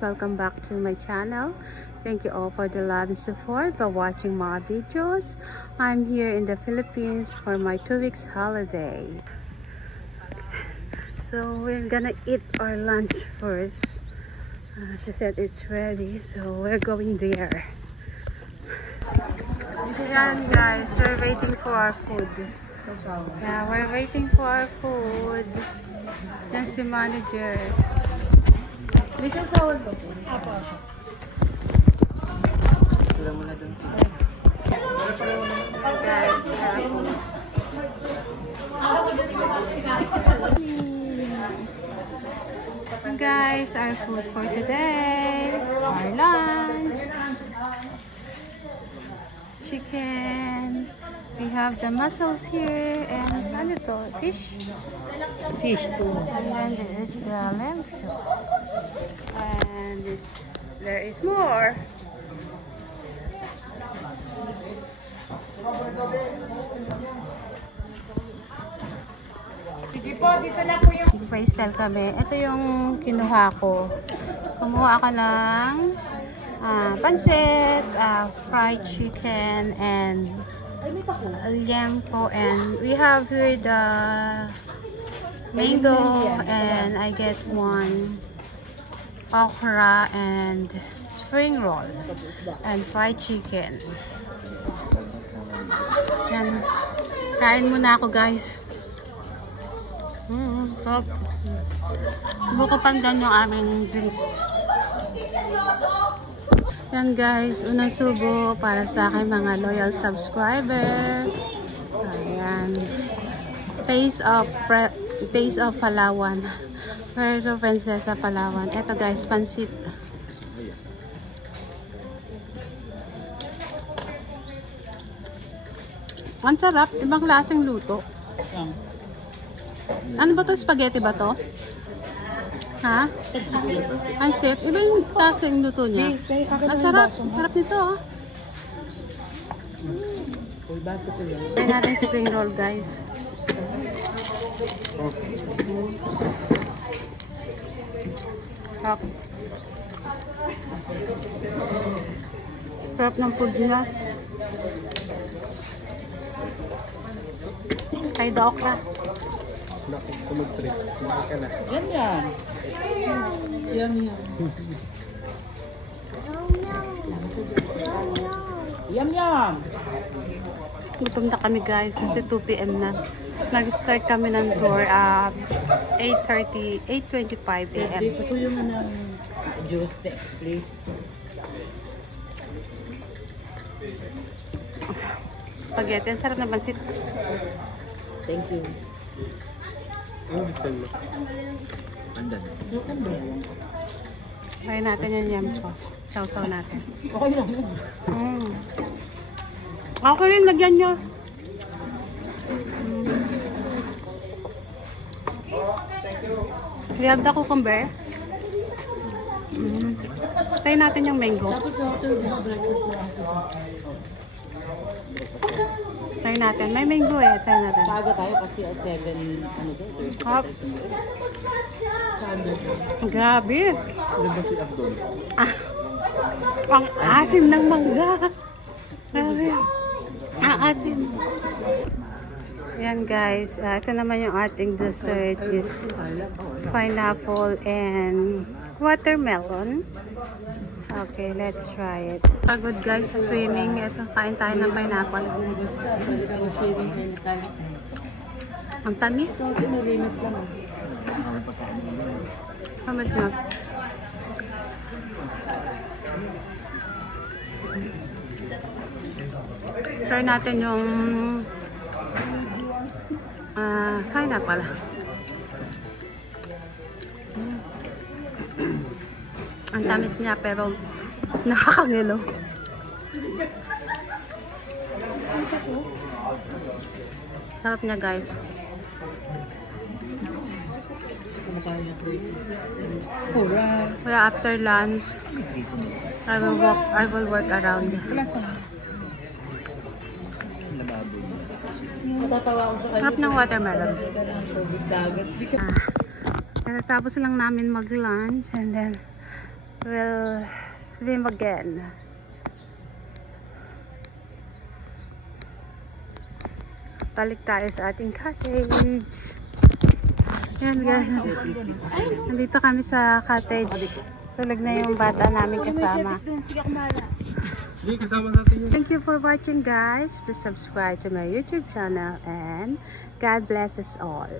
welcome back to my channel. Thank you all for the love and support by watching my videos. I'm here in the Philippines for my 2 weeks holiday. So we're gonna eat our lunch first. She said it's ready, so we're going there. Ayan guys, we're waiting for our food. Yeah, we're waiting for our food. Yan si manager. May sasawad ba po? Apo. Wala mo na doon. Guys, our food for today. Our lunch. Chicken. We have the mussels here and ano to? Fish? Fish too. And then there is the lamb chop. And there is more. Sige po, dito na po yung Freestyle kami. Ito yung kinuha ko. Kumuha ako ng pancit, fried chicken, and lamb po. And we have here the mango, and I get one okra and spring roll and fried chicken. Yan. Kain muna ako guys. Sarap. Buko pandan yung aming drink. Yan guys, unang subo para sa aking mga loyal subscriber. Ayan. Taste of Palawan. Puerto Princesa, Palawan. Ito guys, pansit. Ang sarap. Ibang klaseng luto. Ano ba to? Spaghetti ba to? Ha? Pansit? Iba yung klaseng luto niya. Ang sarap. Sarap nito oh. Kaya natin spring roll guys. Sarap. Sarap ng food niya. Kay the okra. Yan yan. Yum yum. Yum yum. Gutom na kami guys kasi 2 PM na. Nag-start kami ng tour 8:25 AM. Pasuyo mo ng juice please. Spaghetti. Ang sarap na pansit. Thank you. Try natin yung yam sauce. Sausaw natin. Okay lang. Okay rin, lagyan nyo. We have the cucumber. Try natin yung mango. Tapos after breakfast na Try natin. May mango eh. Try natin. Paga tayo kasi 7 ano to? Hop. Grabe. Ang asim ng mangga. Grabe. Ang asim. Yan guys. Ito naman yung ating dessert is pineapple and watermelon. Okay, let's try it. Pagod guys sa swimming. Ito, kain tayo ng pineapple. Ang tamis. Hamad na. Try natin yung pineapple. Ang tamis niya pero nakakangilo. Sarap niya guys. Kaya after lunch, I will work around. Sarap ng watermelon. Natapos lang namin mag-lunch and then we'll swim again. Balik tayo sa ating cottage. Yan guys. Nandito kami sa cottage. Tulog na yung bata namin kasama. Thank you for watching guys. Please subscribe to my YouTube channel and God bless us all.